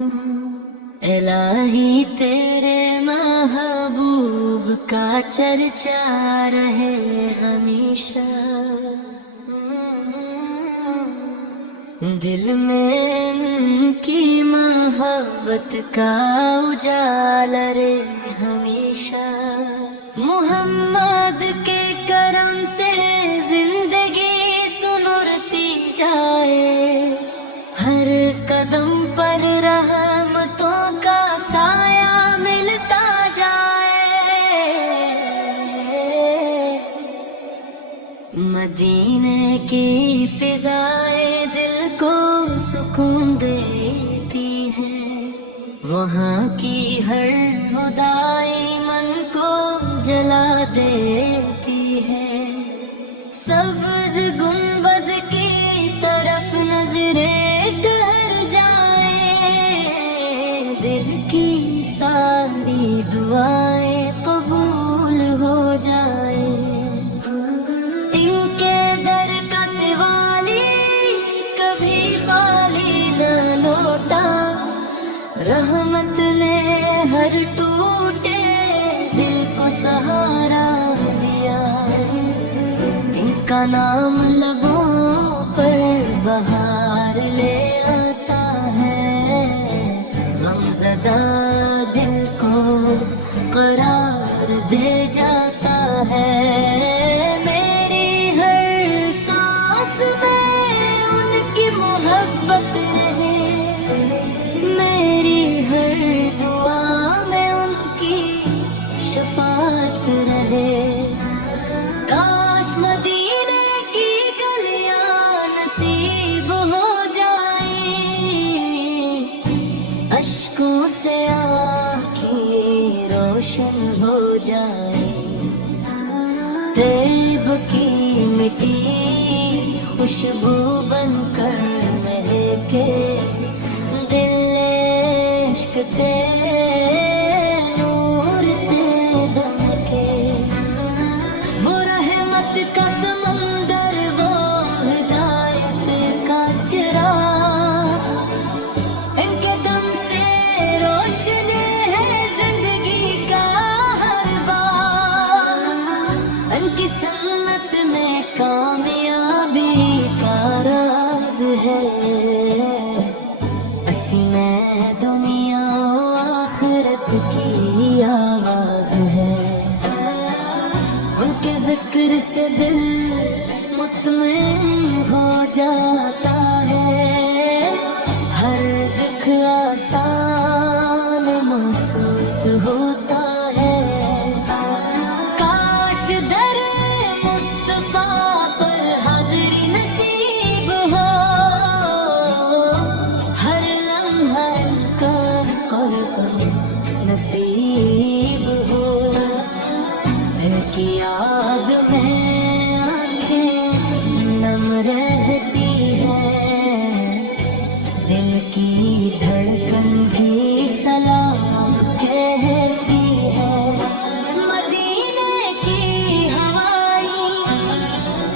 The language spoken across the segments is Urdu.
الہی تیرے محبوب کا چرچا رہے ہمیشہ، دل میں ان کی محبت کا اجالا رہے ہمیشہ۔ محمد کے کرم سے زندگی سنرتی جائے، ہر قدم پر رحمتوں کا سایہ ملتا جائے۔ مدینے کی فضائیں دل کو سکون دیتی ہیں، وہاں کی ہر خدائی من کو جلا دیتی ہے۔ سبز گنبد کی طرف نظریں ٹہر جائیں، دل کی ساری دعائیں قبول ہو جائیں۔ ان کے در کا سوالی کبھی خالی نہ لوٹا، رحمت نے ہر ٹوٹے دل کو سہارا دیا۔ ان کا نام لبوں پر بہار لے آتا ہے، غمزدہ دل کو قرار دے جاتا ہے۔ میری ہر سانس میں ان کی محبت رہے، میری ہر دعا میں ان کی شفاعت رہے۔ کاش مدینے کی گلیاں نصیب ہو جائیں، اشکوں سے آنکھیں روشن ہو جائیں۔ طیب کی مٹی خوشبو بن کر مہکے، دل عشق نور سے دمکے۔ وہ رحمت کا سمندر، وہ ہدایت کا چراغ، ان کے دم سے روشن ہے زندگی کا ہر باغ۔ ان کی سنت میں کامیابی کا راز ہے، میں دنیا و آخرت کی آواز ہے۔ ان کے ذکر سے دل مطمئن ہو جاتا ہے، ہر دکھ آسان محسوس ہوتا ہے۔ کاش در مصطفیٰ پر حاضری نصیب ہو، نصیب ہو۔ ان کی یاد میں آنکھیں نم رہتی ہیں، دل کی دھڑکن بھی سلام کہتی ہے۔ مدینے کی ہوائیں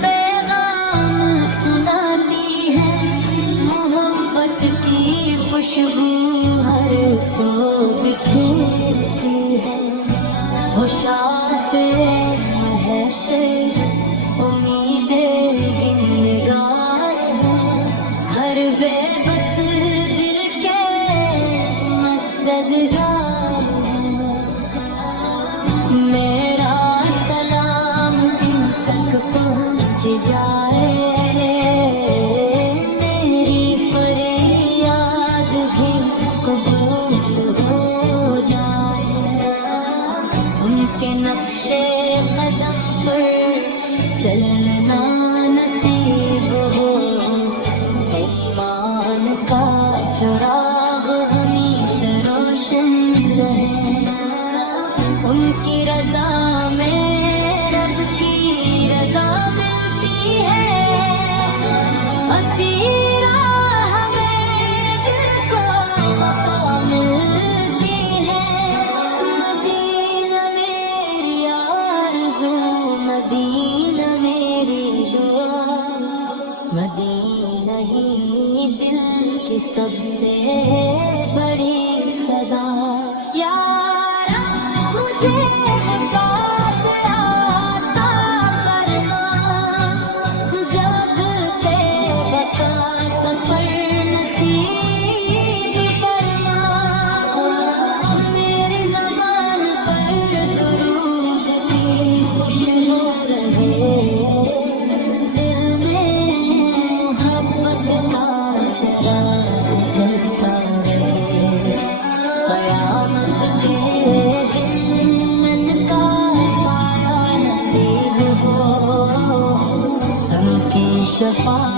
پیغام سناتی ہے، محبت کی خوشبو ہر سو بکھیرتی ہے۔ وہ شافع محشر امید نگار ہے، ہر بے بس دل کے مددگار ہے۔ میرا سلام دن تک پہنچ جائے، میری فریاد بھی قبول ہو جائے۔ ان کے نقشے قدم پر چلنا نصیب ہو، ایمان کا چراغ ہمیشہ روشن رہے۔ ان کی رضا میں رب کی رضا ملتی ہے، اسیر ہمیں دل کو وفا ملتی ہے۔ مدینہ میری آرزو، مدینہ میری دعا، مدینہ ہی دل کی سب سے بڑی صفا